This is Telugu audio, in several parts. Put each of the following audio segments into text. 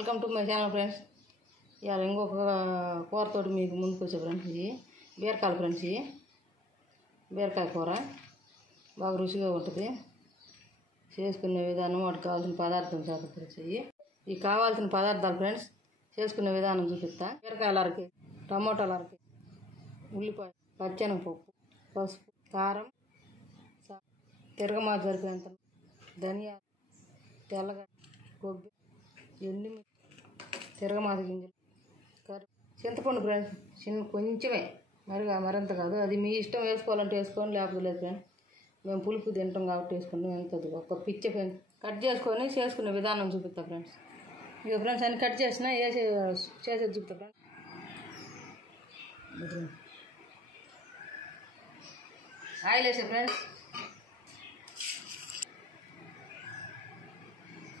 Welcome to my channel friends. ఇవాళ ఇంకొక కూరతోటి మీకు ముందుకు వచ్చే ఫ్రెండ్స్. ఇది బీరకాయలు ఫ్రెండ్స్. ఇది బీరకాయ కూర బాగా రుచిగా ఉంటుంది. చేసుకునే విధానం, వాటికి కావాల్సిన పదార్థాలు ఫ్రెండ్స్. ఇవి కావాల్సిన పదార్థాలు ఫ్రెండ్స్. చేసుకునే విధానం చూపిస్తా. బీరకాయలు అరకి, టమోటాలు అరకి, ఉల్లిపాయ, పచ్చెనగపప్పు, పసుపు, కారం, తిరగమాత సరిపోయేంత, ధనియాలు, తెల్లగడ్డ, కొబ్బరి, ఎండుమిర్చి, తిరగమాత గింజలు, కర్రీ, చింతపండు ఫ్రెండ్స్. కొంచెమే, మరింత కాదు. అది మీ ఇష్టం, వేసుకోవాలంటే వేసుకోండి, లేకపోతే లేదు ఫ్రెండ్స్. మేము పులుపు తింటాం కాబట్టి వేసుకుంటాం. ఎంత ఒక పిచ్చ ఫ్రెండ్స్ కట్ చేసుకొని చేసుకునే విధానం చూపిస్తా ఫ్రెండ్స్. ఇక ఫ్రెండ్స్ అన్ని కట్ చేసినా చేసేది చూపుతా ఫ్రెండ్స్. ఆయిల్ వేసే ఫ్రెండ్స్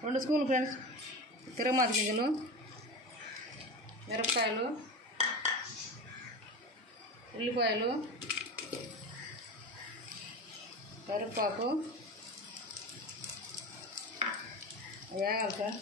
2 స్పూన్లు ఫ్రెండ్స్. తిరగమాత గింజలు, మిరపకాయలు, ఉల్లిపాయలు, కరివేపాకు వేగాలి సార్.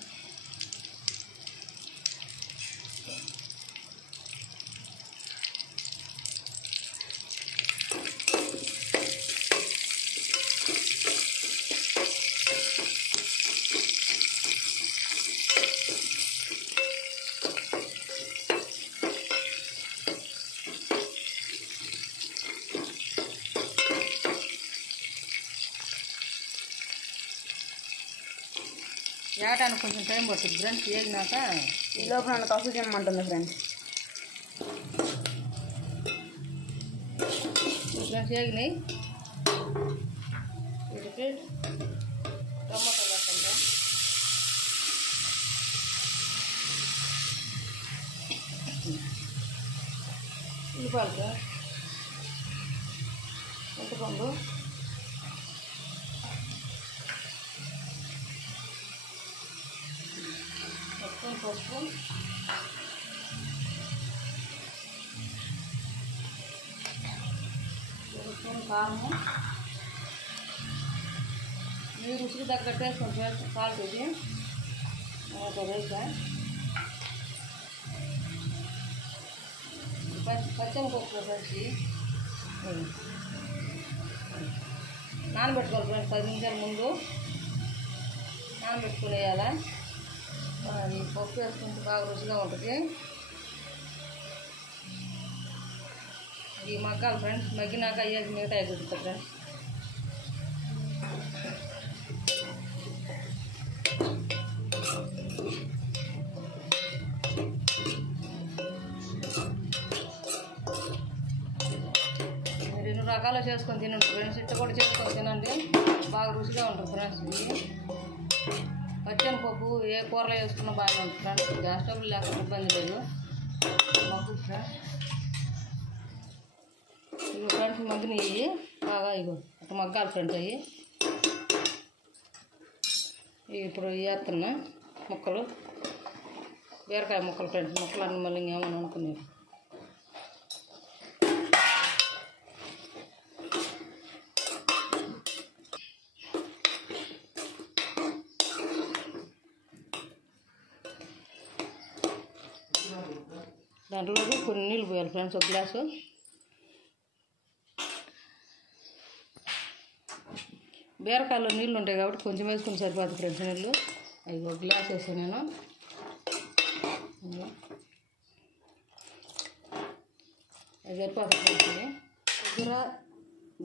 వేయటానికి కొంచెం టైం పడుతుంది ఫ్రెండ్స్. వేగినాక ఈ లోపల నన్ను కసు చేయమంటుంది ఫ్రెండ్స్. ఫ్రెండ్స్ వేగినాయి. వీటికి టమాటాలు వేద్దాం. ఉల్లిపాయలు సార్, చింతపండు, పసుపు, కారము, మీ రుచికి తగ్గట్టు వేసుకోండి. సాల్ట్ ఇది ఒక వేసా. పచ్చెనగపప్పు వేసి నానబెట్టుకోవాలి ఫ్రెండ్స్. 10 నిమిషాల ముందు నానబెట్టుకుని వేయాలి. ఈ పప్పు వేసుకుంటే బాగా రుచిగా ఉంటుంది. ఈ మగ్గాలి ఫ్రెండ్స్. మగ్గినాక అయ్యేది మిగతా కుదురుతుంది ఫ్రెండ్స్. మీరు 2 రకాలు చేసుకొని తినండి ఫ్రెండ్స్. ఇట్ట కూడా చేసుకొని తినండి, బాగా రుచిగా ఉంటుంది ఫ్రెండ్స్. ఇది పచ్చెనగపప్పు ఏ కూరలో వేసుకున్నా బాగా ఉంటుంది ఫ్రెండ్స్. గ్యాస్ స్టవ్లు లేకపోతే ఇబ్బంది లేదు. మగ్గు ఫ్రెండ్స్. ఇగో ఫ్రెండ్స్ మగ్గినవి బాగా. ఇగో ఒక మగ్గాలి ఫ్రెండ్స్. అవి ఇప్పుడు వేస్తున్నా ముక్కలు, బీరకాయ ముక్కలు ఫ్రెండ్స్. ముక్కలు అన్నీ మళ్ళీ ఏమని అనుకునేవి. దాంట్లోకి కొన్ని నీళ్ళు పోయాలి ఫ్రెండ్స్. ఒక గ్లాసు. బీరకాయలో నీళ్ళు ఉంటాయి కాబట్టి కొంచెం వేసుకుని సరిపోతుంది ఫ్రెండ్స్ నీళ్ళు. అవి ఒక గ్లాస్ వేసాను నేను. అది సరిపోతుంది ఫ్రెండ్స్. కొబ్బరి,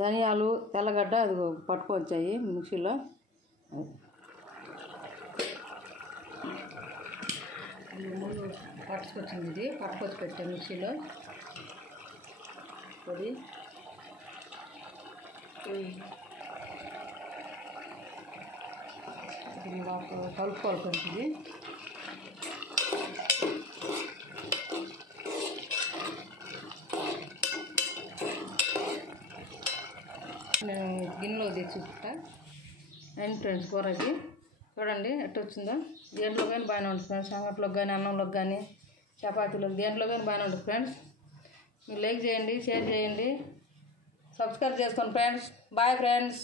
ధనియాలు, తెల్లగడ్డ అది పట్టుకొచ్చాయి మిక్సీలో. ముందు పట్టుకొచ్చింది, ఇది పట్టుకొచ్చి పెట్టాను మిక్సీలో. అది కలుపుకోవాలి ఫ్రెండ్స్. ఇది నేను గిన్నెలో తెచ్చుకుంటా. అండ్ ఫ్రెండ్స్ కూరకి చూడండి ఎట్ట వచ్చిందో. దేంట్లో కానీ బాగానే ఉంటుంది ఫ్రెండ్స్. సంగట్లోకి కానీ, అన్నంలోకి కానీ, చపాతీలోకి, దేంట్లో కానీ బాగానే ఉంటుంది ఫ్రెండ్స్. మీరు లైక్ చేయండి, షేర్ చేయండి, సబ్స్క్రైబ్ చేసుకోండి ఫ్రెండ్స్. Bye friends.